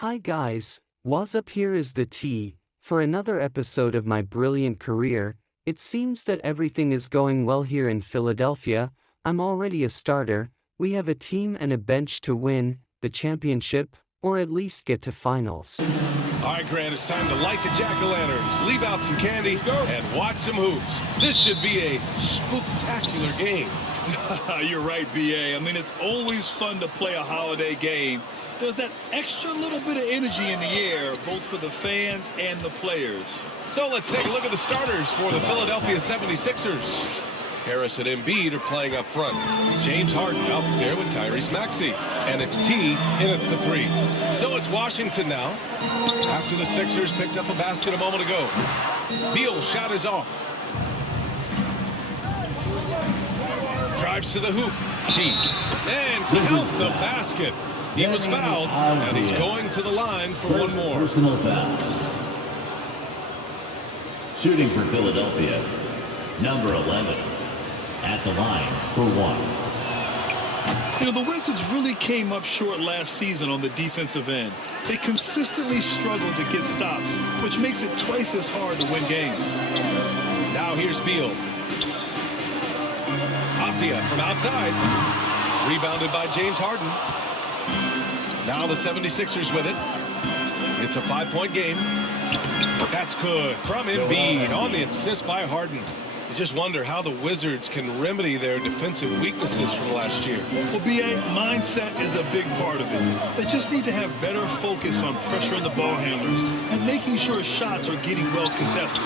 Hi guys, what's up? Here is the T. For another episode of my brilliant career. It seems that everything is going well here in Philadelphia. I'm already a starter. We have a team and a bench to win the championship, or at least get to finals. All right, Grant, it's time to light the jack-o'-lanterns, leave out some candy, and watch some hoops. This should be a spooktacular game. You're right, B.A. I mean, it's always fun to play a holiday game. There's that extra little bit of energy in the air, both for the fans and the players. So let's take a look at the starters for the Philadelphia 76ers. Harris and Embiid are playing up front. James Harden out there with Tyrese Maxey. And it's T in at the three. So it's Washington now. After the Sixers picked up a basket a moment ago. Beal shot is off. Drives to the hoop. T. And counts the basket. He was fouled, and he's going to the line for one more. Personal foul. Shooting for Philadelphia, number 11, at the line for one. You know, the Wizards really came up short last season on the defensive end. They consistently struggled to get stops, which makes it twice as hard to win games. Now here's Beal. Avdia from outside. Rebounded by James Harden. Now the 76ers with it. It's a 5-point game. That's good from Embiid on the assist by Harden. You just wonder how the Wizards can remedy their defensive weaknesses from last year. Well, B.A., mindset is a big part of it. They just need to have better focus on pressuring the ball handlers and making sure shots are getting well contested.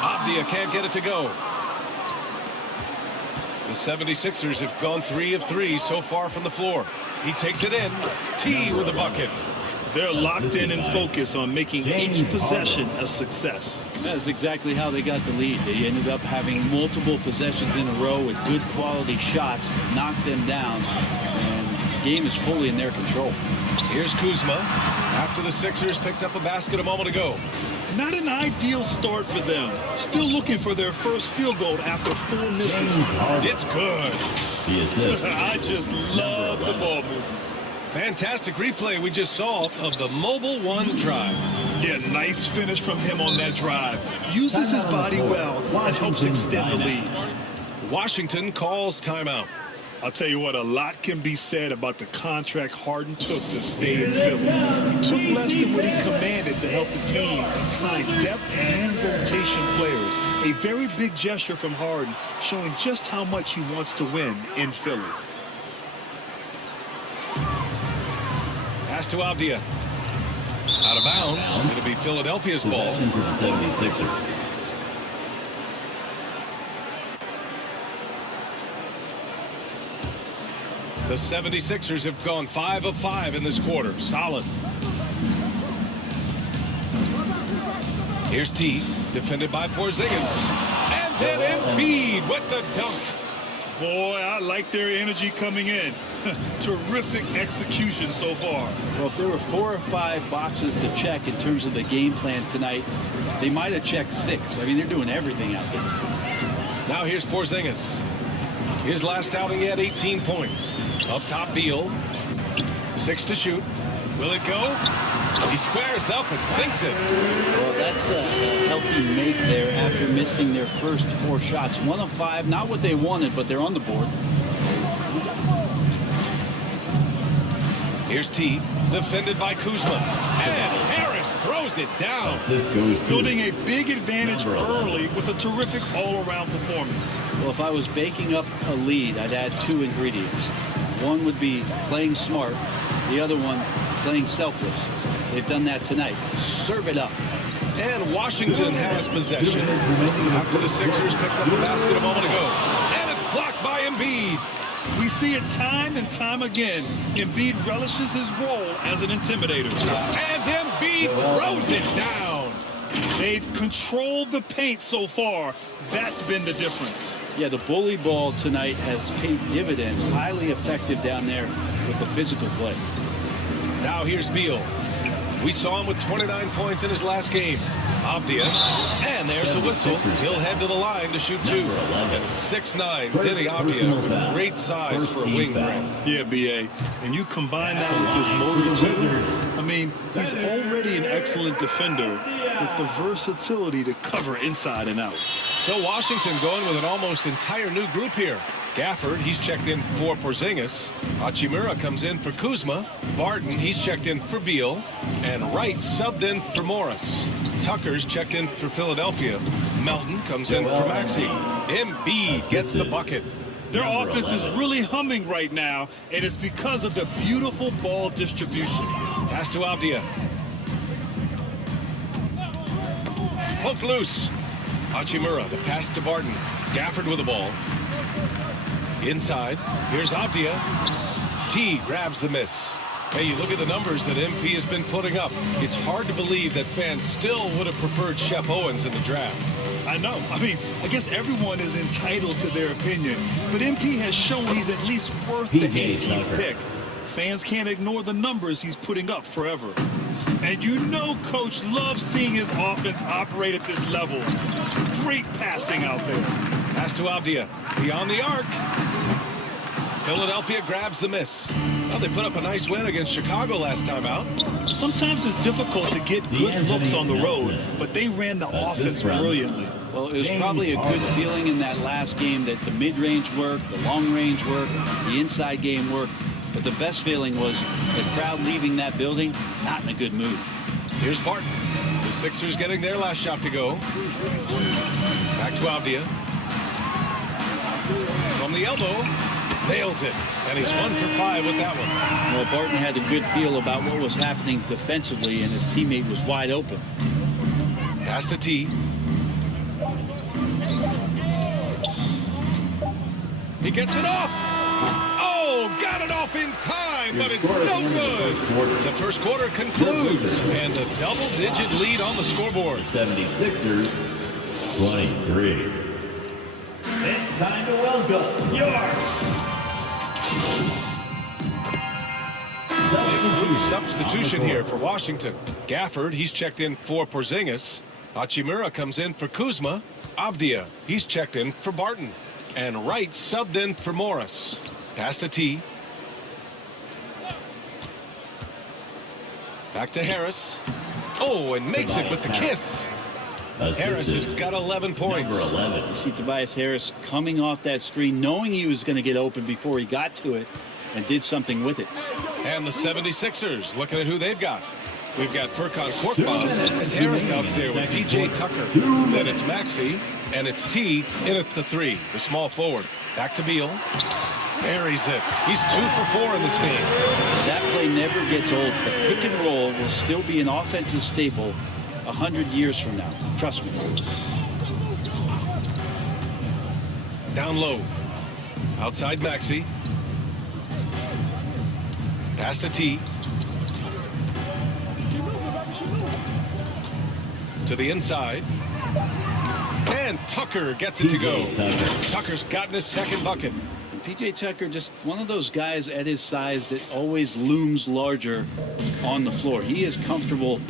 Avdia can't get it to go. The 76ers have gone 3 of 3 so far from the floor. He takes it in. T with the bucket. They're locked in and focused on making each possession a success. That's exactly how they got the lead. They ended up having multiple possessions in a row with good quality shots, knocked them down, and the game is fully in their control. Here's Kuzma after the Sixers picked up a basket a moment ago. Not an ideal start for them. Still looking for their first field goal after 4 misses. It's good. The assist. I just love the ball movement. Fantastic replay we just saw of the mobile one drive. Yeah, nice finish from him on that drive. Uses his body well and helps extend the lead. Washington calls timeout. I'll tell you what, a lot can be said about the contract Harden took to stay in Philly. He took less than what he commanded to help the team sign depth and rotation players. A very big gesture from Harden, showing just how much he wants to win in Philly. Pass to Avdia. Out of bounds. It'll be Philadelphia's ball. Possession to the 76ers. The 76ers have gone 5 of 5 in this quarter. Solid. Here's T, defended by Porzingis. And then Embiid with the dunk. Boy, I like their energy coming in. Terrific execution so far. Well, if there were 4 or 5 boxes to check in terms of the game plan tonight, they might have checked 6. I mean, they're doing everything out there. Now here's Porzingis. His last outing, he had 18 points. Up top, Beal. 6 to shoot. Will it go? He squares up and sinks it. Well, that's a healthy make there after missing their first 4 shots. 1 of 5, not what they wanted, but they're on the board. Here's T, defended by Kuzma. And Harris throws it down. Assist goes to Building a big advantage early with a terrific all-around performance. Well, if I was baking up a lead, I'd add 2 ingredients. One would be playing smart. The other one, playing selfless. They've done that tonight. Serve it up. And Washington has possession after the Sixers picked up the basket a moment ago. And it's blocked by Embiid. We see it time and time again. Embiid relishes his role as an intimidator. And Embiid throws it down. They've controlled the paint so far. That's been the difference. Yeah, the bully ball tonight has paid dividends. Highly effective down there with the physical play. Now here's Beal. We saw him with 29 points in his last game. Avdia. And there's a whistle. He'll head to the line to shoot 2. And it's 6'9". Denny Avdia with great size for a wing. Yeah, B.A. And you combine that with his motor too. I mean, he's already an excellent defender with the versatility to cover inside and out. So Washington going with an almost entire new group here. Gafford, he's checked in for Porzingis. Hachimura comes in for Kuzma. Barton, he's checked in for Beal. And Wright subbed in for Morris. Tucker's checked in for Philadelphia. Melton comes in for Maxey. Embiid gets the bucket. Their offense is really humming right now, and it's because of the beautiful ball distribution. Pass to Avdia. Poke loose. Hachimura, the pass to Barton. Gafford with the ball. Inside. Here's Avdia. T grabs the miss. Hey, you look at the numbers that MP has been putting up. It's hard to believe that fans still would have preferred Shep Owens in the draft. I know. I mean, I guess everyone is entitled to their opinion, but MP has shown he's at least worth the 18th pick. Fans can't ignore the numbers he's putting up forever. And you know Coach loves seeing his offense operate at this level. Great passing out there. Pass to Avdia. Beyond the arc. Philadelphia grabs the miss. Well, they put up a nice win against Chicago last time out. Sometimes it's difficult to get good looks on the road, but they ran the offense brilliantly. Well, it was probably a good feeling in that last game that the mid-range worked, the long-range worked, the inside game worked. But the best feeling was the crowd leaving that building not in a good mood. Here's Barton. The Sixers getting their last shot to go. Back to Avdia. From the elbow. Nails it. And he's 1 for 5 with that one. Well, Barton had a good feel about what was happening defensively, and his teammate was wide open. Pass to T. He gets it off. Oh, got it off in time, but it's no good. The first quarter concludes, and a double-digit lead on the scoreboard. 76ers, 23. It's time to welcome your substitution here for Washington. Gafford, he's checked in for Porzingis. Hachimura comes in for Kuzma. Avdia, he's checked in for Barton. And Wright subbed in for Morris. Pass to T. Back to Harris. Oh, and makes it with the kiss. Harris has got 11 points. Number 11. You see Tobias Harris coming off that screen, knowing he was going to get open before he got to it, and did something with it. And the 76ers, looking at who they've got. We've got Furkan Korkmaz and Harris out there with P.J. Tucker. Then it's Maxey, and it's T in at the 3, the small forward. Back to Beal. Buries it. He's 2 for 4 in this game. That play never gets old. The pick and roll will still be an offensive staple 100 years from now. Trust me. Down low. Outside Maxey. Pass to T. To the inside. And Tucker gets it to go. Tucker's gotten his second bucket. And P.J. Tucker, just one of those guys at his size that always looms larger on the floor. He is comfortable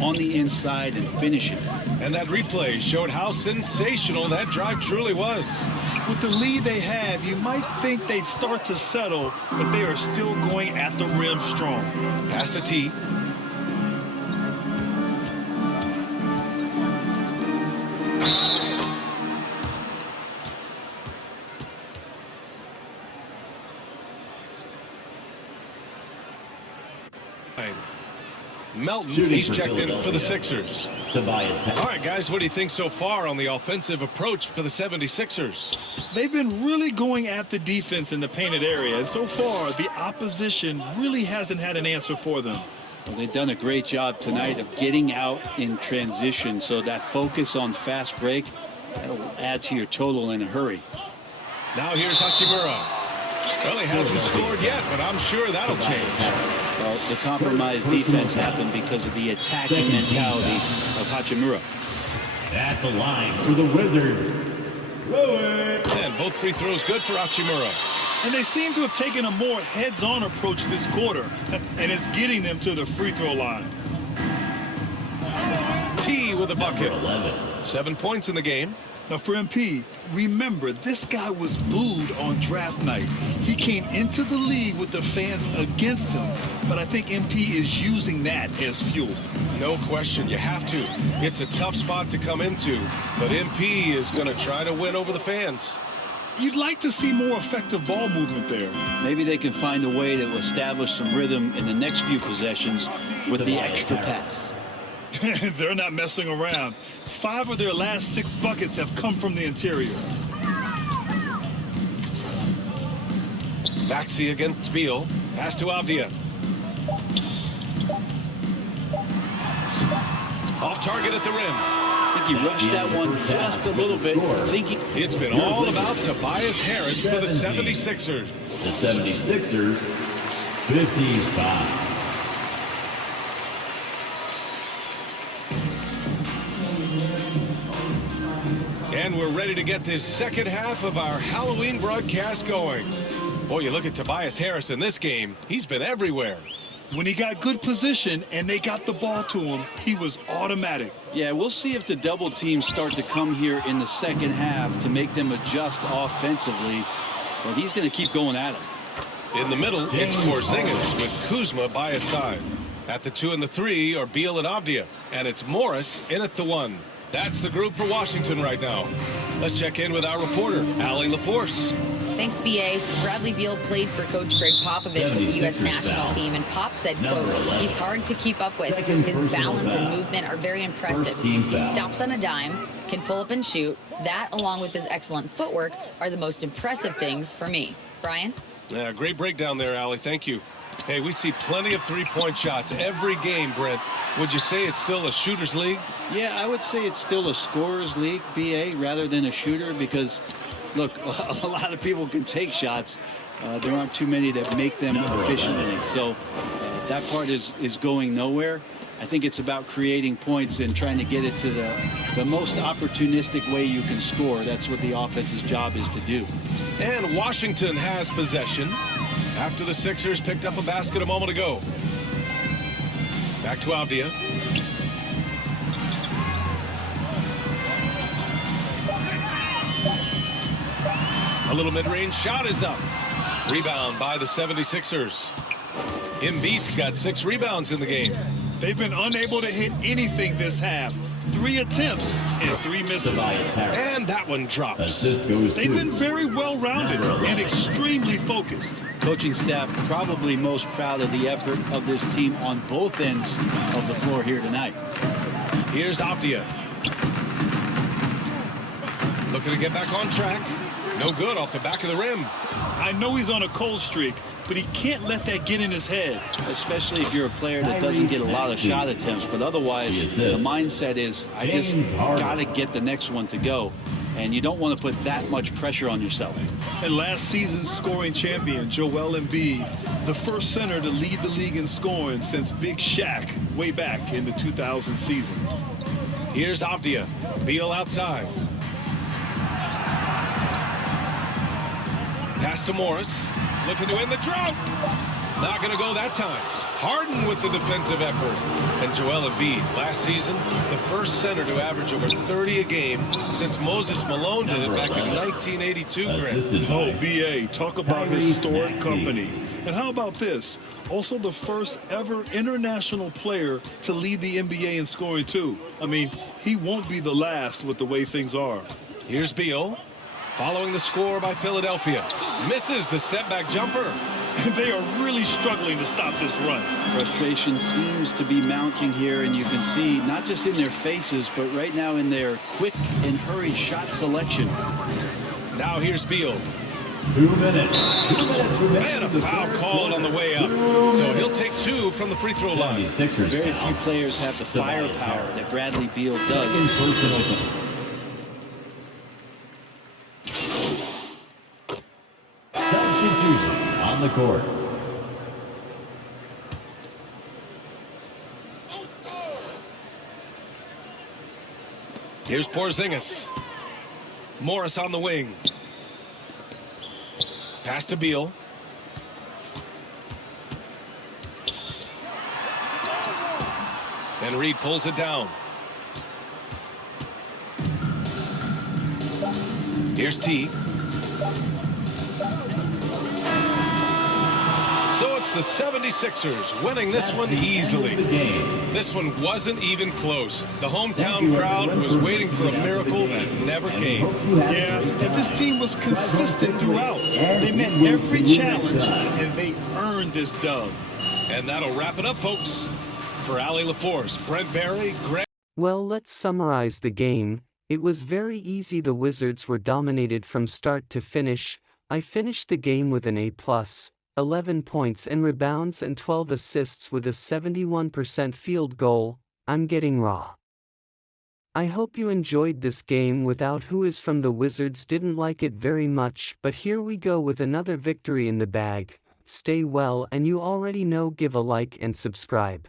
on the inside and finishing. And that replay showed how sensational that drive truly was. With the lead they have, you might think they'd start to settle, but they are still going at the rim strong. Pass to T. Melton, he's checked in for the Sixers. Tobias. All right, guys, what do you think so far on the offensive approach for the 76ers? They've been really going at the defense in the painted area, and so far, the opposition really hasn't had an answer for them. Well, they've done a great job tonight of getting out in transition, so that focus on fast break, that'll add to your total in a hurry. Now here's Hachimura. Well, he hasn't scored yet, but I'm sure that'll change. Well, the compromised defense happened because of the attacking mentality of Hachimura. At the line for the Wizards. And both free throws good for Hachimura. And they seem to have taken a more heads-on approach this quarter, and it's getting them to the free throw line. T with a Number bucket. 11. 7 points in the game. Now for MP, remember, this guy was booed on draft night. He came into the league with the fans against him, but I think MP is using that as fuel. No question, you have to. It's a tough spot to come into, but MP is going to try to win over the fans. You'd like to see more effective ball movement there. Maybe they can find a way to establish some rhythm in the next few possessions with the extra pass. They're not messing around. 5 of their last 6 buckets have come from the interior. Maxey against Beal. Pass to Avdia. Off target at the rim. I think he rushed that one just a little bit. It's been all about Tobias Harris for the 76ers. The 76ers, 55. And we're ready to get this second half of our Halloween broadcast going. Boy, you look at Tobias Harris in this game, he's been everywhere. When he got good position and they got the ball to him, he was automatic. Yeah, we'll see if the double teams start to come here in the second half to make them adjust offensively. But he's going to keep going at him. In the middle, it's Porzingis with Kuzma by his side. At the 2 and the 3 are Beal and Avdia. And it's Morris in at the 1. That's the group for Washington right now. Let's check in with our reporter, Allie LaForce. Thanks, B.A. Bradley Beal played for Coach Greg Popovich with the U.S. national team, and Pop said, quote, he's hard to keep up with. His balance and movement are very impressive. He stops on a dime, can pull up and shoot. That, along with his excellent footwork, are the most impressive things for me. Brian? Yeah, great breakdown there, Allie. Thank you. Hey, we see plenty of three-point shots every game, Brent. Would you say it's still a shooter's league? Yeah, I would say it's still a scorer's league, B.A., rather than a shooter because, look, a lot of people can take shots. There aren't too many that make them efficiently. So that part is going nowhere. I think it's about creating points and trying to get it to the most opportunistic way you can score. That's what the offense's job is to do. And Washington has possession after the Sixers picked up a basket a moment ago. Back to Avdia. A little mid-range shot is up. Rebound by the 76ers. Embiid's got 6 rebounds in the game. They've been unable to hit anything this half. 3 attempts and 3 misses. And that one drops. Assist goes They've been very well-rounded and extremely focused. Coaching staff probably most proud of the effort of this team on both ends of the floor here tonight. Here's Avdia. Looking to get back on track. No good off the back of the rim. I know he's on a cold streak, but he can't let that get in his head. Especially if you're a player that doesn't get a lot of shot attempts. But otherwise, the mindset is, I just got to get the next one to go. And you don't want to put that much pressure on yourself. And last season's scoring champion, Joel Embiid, the first center to lead the league in scoring since Big Shaq way back in the 2000 season. Here's Avdia. Beal outside. Pass to Morris. Looking to end the drought. Not going to go that time. Harden with the defensive effort. And Joel Embiid, last season, the first center to average over 30 a game since Moses Malone did it back in 1982. Oh, B.A., talk about historic company. And how about this? Also the first ever international player to lead the NBA in scoring, too. I mean, he won't be the last with the way things are. Here's Beal. Following the score by Philadelphia. Misses the step-back jumper. They are really struggling to stop this run. Frustration seems to be mounting here, and you can see not just in their faces, but right now in their quick and hurried shot selection. Now here's Beal. 2 minutes. 2 minutes remaining. And a foul called on the way up. So he'll take 2 from the free throw line. Very few players have the firepower that Bradley Beal does. Substitution on the court. Here's Porzingis. Morris on the wing. Pass to Beal. And Reed pulls it down. Here's T. So it's the 76ers winning this one easily. This one wasn't even close. The hometown crowd was waiting for a miracle that never came. Yeah, and this team was consistent throughout. They met every challenge, and they earned this dub. And that'll wrap it up, folks. For Allie LaForce, Brent Barry, Greg. Well, let's summarize the game. It was very easy. The Wizards were dominated from start to finish. I finished the game with an A+, 11 points and rebounds and 12 assists with a 71% field goal. I'm getting raw. I hope you enjoyed this game. Without who is from the Wizards didn't like it very much, but here we go with another victory in the bag. Stay well, and you already know, give a like and subscribe.